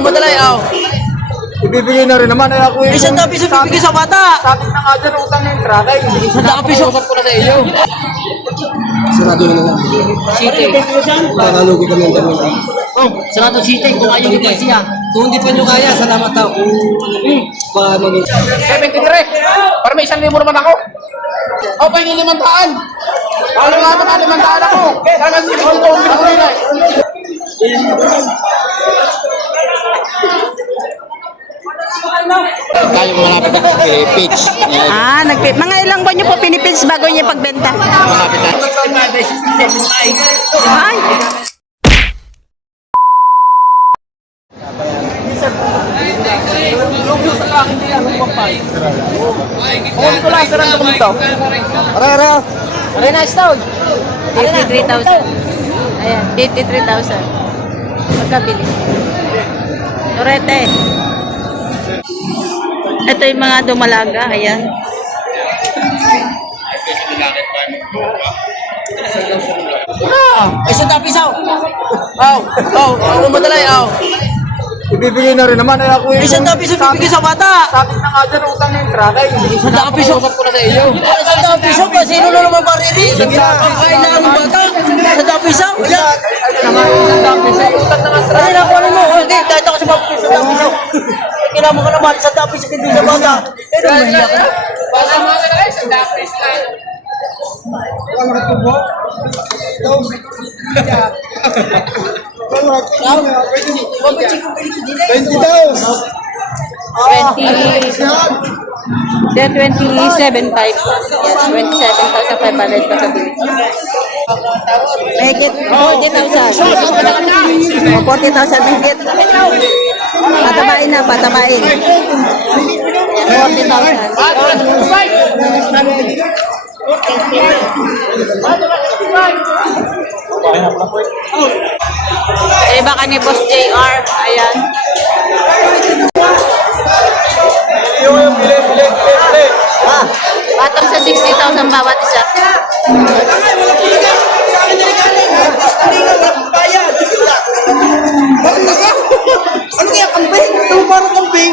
Madalay, Ibibigay na rin naman. Ay ako yung... Isang piso bibigay sa bata. Sabi na nga dyan, utang na yung truck. Ay, Isang piso. Usap ko na sa iyo. Sarado na lang. City. Nakalugi kami ng dalawa. Sarado City. Kung ayaw yung siya. Kung hindi pa nyo kaya, salamat daw. Baka mag- 73. Para may 1,000 naman ako. O, pahingin 500. Paano nga naman 500 ako? Kaya mas ito ang pinatuloy. Tayo malapit na kay Pitch. Mga ilang buwan niyo po pinipits bago niyo pagbenta? Malapit na. Ay, Ito lang, sarang dokumento. Ara. Aray na, stone. 53,000. Ayan, 53,000. Magkabili. Torete. Ito yung mga dumalaga. Ayan. Isang piso. Madalay, Ibibigay na rin naman. Ay ako yung... Isang piso bibigay sa bata. Sabi na nga dyan, utang na yung truck. Ay, Isang piso. Usap ko na sa iyo. Isang piso pa. Sino na naman mariri? Pagkain na ang bata. Isang piso. Wala. isang piso. Utang na nga truck. Ano na ako mo? Okay, kahit ako sa mga piso. Kailangan mo ka naman. Isang piso hindi sa bata. Pero may iyak na. Basta mga ka na kayo, isang piso lang. Then 27,500. Yes, 27,500 pakabili. Mahigit 40,000. 40,000 mahigit. Patabain na, patabain. Yan, 40,000. Iba ka ni Boss JR. Ayan. Patong sa 60,000 bawat isa. Ano kaya kambing? Ito parang kambing.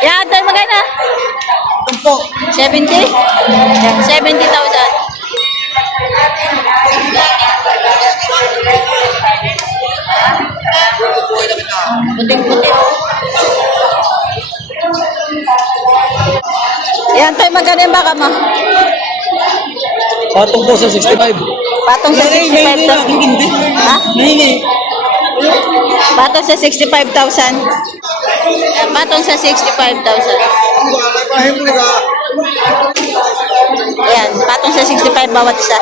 Yan, tayo magana. 70? Yan, 70,000. Puting-puti oh. Yan, tayo magana yung baka mo. Patong po sa 65. Patong sa 65,000. Ha? Patong sa 65,000. Patong sa 65,000. Ayan, patong sa 65 bawat isa.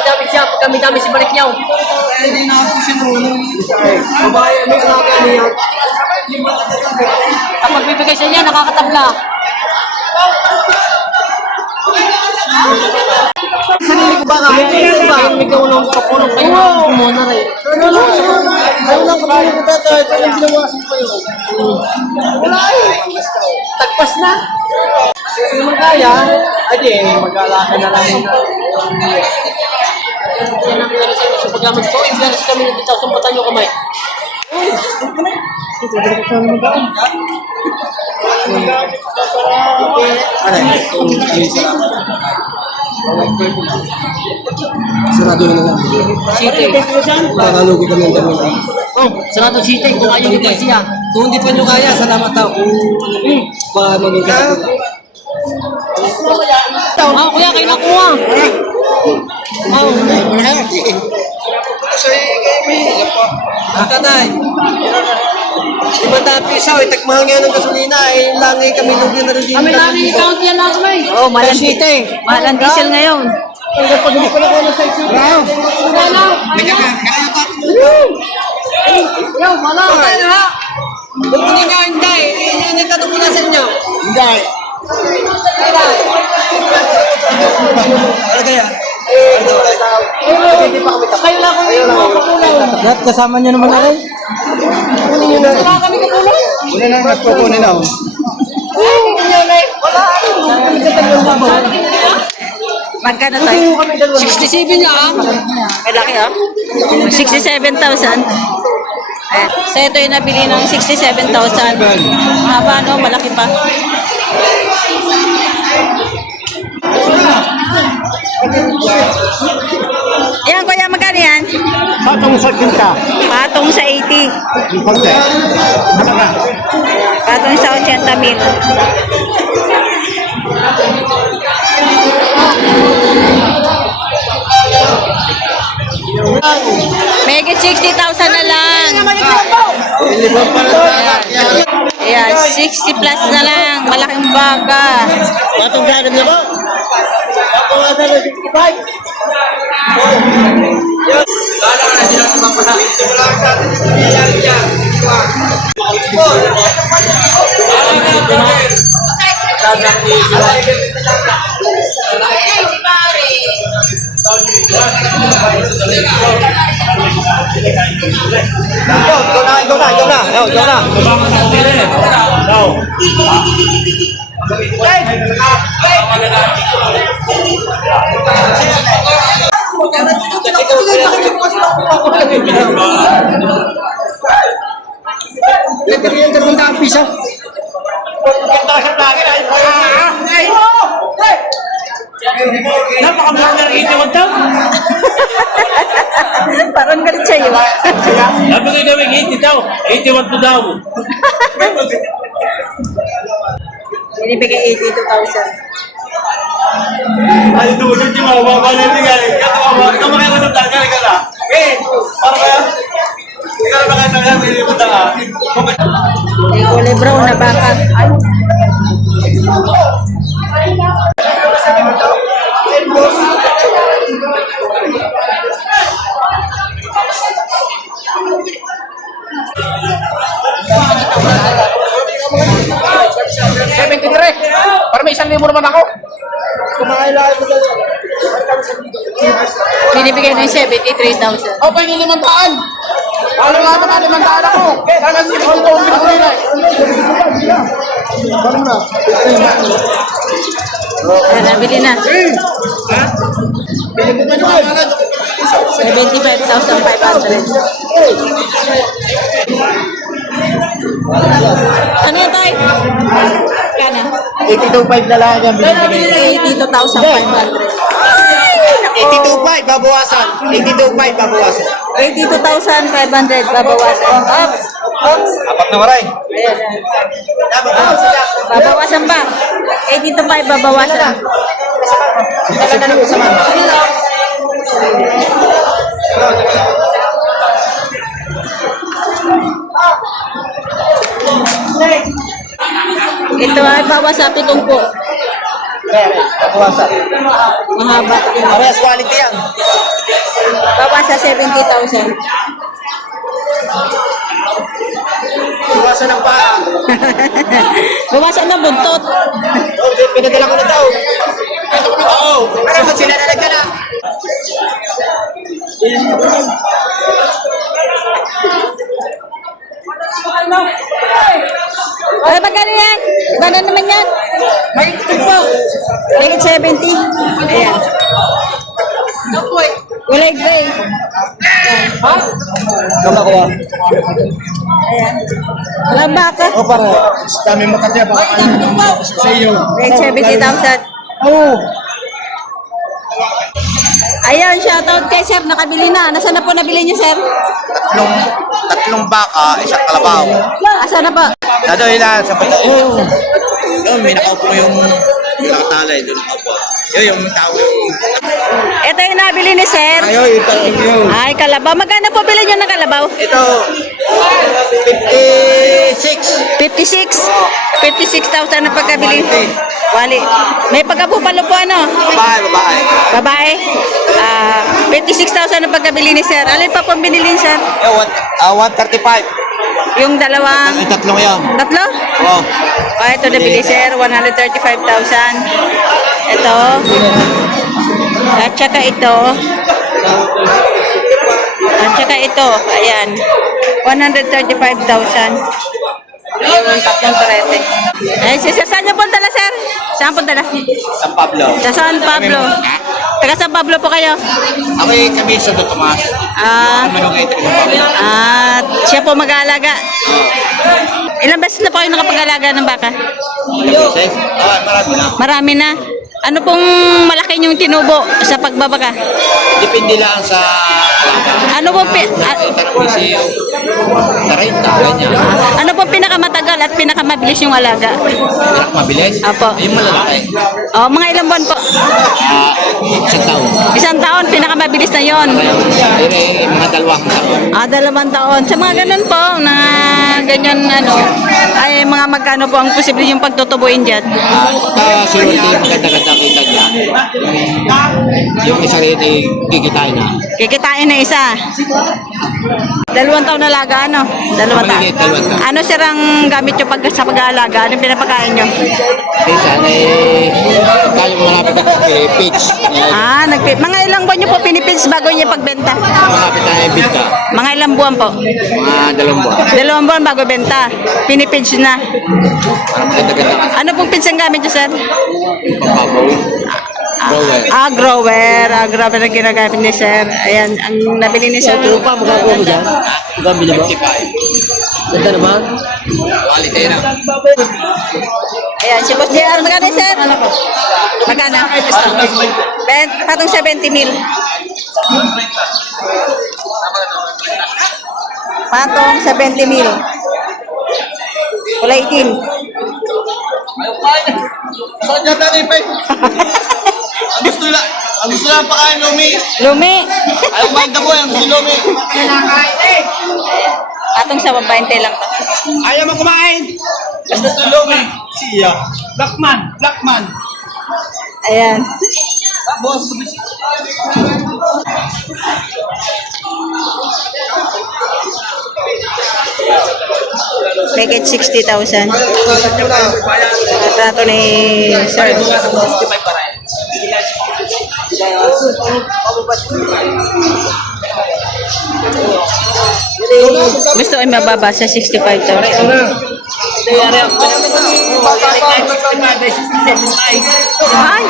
Dami siya. Kami si balik niyaw. Hindi na ako sinunod. Babae, may nakakano yan. Kapag bibigay sa niya, nakakatabla. Sarili ko ba kami? May kaunang kapulong kayo. Kumuna rin. Ayaw lang kapag yung bata. Ito yung ginawasin pa yun. Wala eh. Tagpas na. Kung naman kaya, ay mag-alaka na lang. Yan ang meron sa paggamit ko. Invest kami ng 10,000 patan yung kamay. Sarado na lang. City. Nakalugi kami ng dalawa. Sarado City. Kung ayaw yung siya. Kung hindi pa nyo kaya, salamat daw. Baka mag- Kuya, kayo nakuha. Kanay. 500 piso, itagmahal ngayon ng gasolina, langi kami lugi na rin dito. Kami lang i-count yan na kami. Oh, mahal ang diesel ngayon. Yo, wala tayo ha. Kung hindi nyo, hindi. Yun yung tanong ko na sa inyo. Hindi. Ano kaya? Hindi pa kami tapos. Kayo lang kung hindi mo kapulaw. Lahat kasama niyo naman ay. Wala kami kapulaw. Una na nagpupunin ako. Wala. Kami ka 2,000. Magkano tayo? 67 niya ah. Malaki ah. 67,000. Ayan. So ito yung nabili ng 67,000. Haba no, malaki pa. Yan kuya, magkano yan? Patong sa kinta. Patong sa 80. Konti. Halaga. Patong sa 80,000. Megit 60,000 na lang. Ayan, 60 plus na lang. Malaking baga. Patong gagawin niyo ba? Patong gagawin 65. Ikaw na. Parang galit sa'yo. Sabi ko gawin 80 daw. 81 to daw. Binibigay 82,000. Ay, tulad yung mga babaliligay. Ikaw makikunod na, galing ka na. Para kaya? Ikaw na kayo na hindi mo na. May kulay brown na baka. Para may 1,000 naman ako. Binibigay na yung 73,000. O, pahingin 500. Paano nga naman 500 ako? Talagang sinigol ko ang pinagulay. Ayan, nabili na. 75,500. Ano yan tayo? Kano? 82.5 na lang yan. 82,500. 82.5 babawasan. 82.5 babawasan. 82,500 babawasan. Oops. Oops. Apat na maray. Ayan. Babawasan ba? 82,500 babawasan. Ito ay bawas sa 70. Babawasan. Mahaba. Parehas quality yan. Bawas sa 70,000. Bawasan ng paa. Bawasan ng buntot. Oh, pinadala ko na daw. Oo. Pero kung sila na nagdala. Ay, magkano yan? Iba na naman yan. May po. May 70. Ayan. Kulay gray. Ikaw na kuha. Ayan. Walang baka. O para. Dami makatya ba? Sa iyo. May 70,000. Oo. Ayan, shoutout kay sir. Nakabili na. Nasaan na po nabili niyo, sir? Tatlong baka, isang kalabaw. Asa na po? Nadoy na sa pala. Doon, may nakaupo yung nakatalay. Doon nakaupo. Yun, yung tao yung... Ito yung nabili ni sir. Ayo, yung tatlong yun. Ay, kalabaw. Magkano po bilhin niyo ng kalabaw? Ito, 56. 56. 56,000 na pagkabili. Wali. May pagkapupalo po ano? Babae. Babae. 56,000 na pagkabili ni sir. Alin pa pong binili ni sir? 135. Yung dalawang... Ay, tatlong yan. Tatlo? Oh. Ito nabili sir. 135,000. Ito. At saka ito. At saka ito. Ayan. 135,000. Yung tatlong torete. Eh, saan niyo punta na, sir? Saan punta na? San Pablo. Sa San Pablo. Taga San Pablo po kayo? Ako yung kami sa Tomas. Ah, Manungit ko ng Pablo. at siya po mag-aalaga. Ilang beses na po kayo nakapag-alaga ng baka? Marami na. Marami na. Ano pong malaki yung tinubo sa pagbabaka? Depende lang sa alaga. Ano pong Kasi 30, ganyan. ano pong pinakamatagal at pinakamabilis yung alaga? Mabilis. Apo. Yung malalaki. Oh, mga ilang buwan po? Isang taon. Isang taon, pinakamabilis na yon. Mga dalawang taon. 2 taon. Sa mga ganun po, na ganyan ano, ay mga magkano po ang posible yung pagtutubuin dyan? Kasunod yung maganda-ganda kita dyan. Yung isa rin ay kikitain na. Kikitain na isa. 2 taon na laga, ano? 2 taon. Maliit, 2 taon. Ano sirang gamit nyo sa pag-aalaga? Anong pinapakain nyo? Minsan ay tayo malapit na pitch. Mga ilang buwan nyo po pinipits bago nyo pagbenta? Malapit na yung binta. Mga ilang buwan po? Mga 2 buwan. 2 buwan bago benta. Pinipits na. Para maganda-ganda. Ano pong pits ang gamit nyo, sir? Papaboy. Grower. Grower. Grower na ginagamit ni sir. Ayan, ang nabili ni sir. Pa, magkakawa mo dyan? Gambili mo? 55. Ganda naman. Quality na. Ayan, si Boss JR. Magkano, sir? Magkano? Patong 70 mil. Patong 70 mil. Kulay itim. Saan dyan natin, Pe? Ang gusto lang pakain, Lumi. Lumi. Ayaw mind ako, ang gusto Lumi. Patong sa 20 lang to. Ayaw mo kumain. Ang gusto Lumi. Siya. Blackman. Ayan. Boss. Make it 60,000. Trato ni sir. Gusto ay mababa sa 65,000. Ay!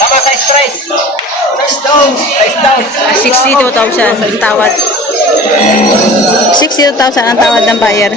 Tama sa stress. Size down. 62,000 ang tawad. 62,000 ang tawad ng buyer.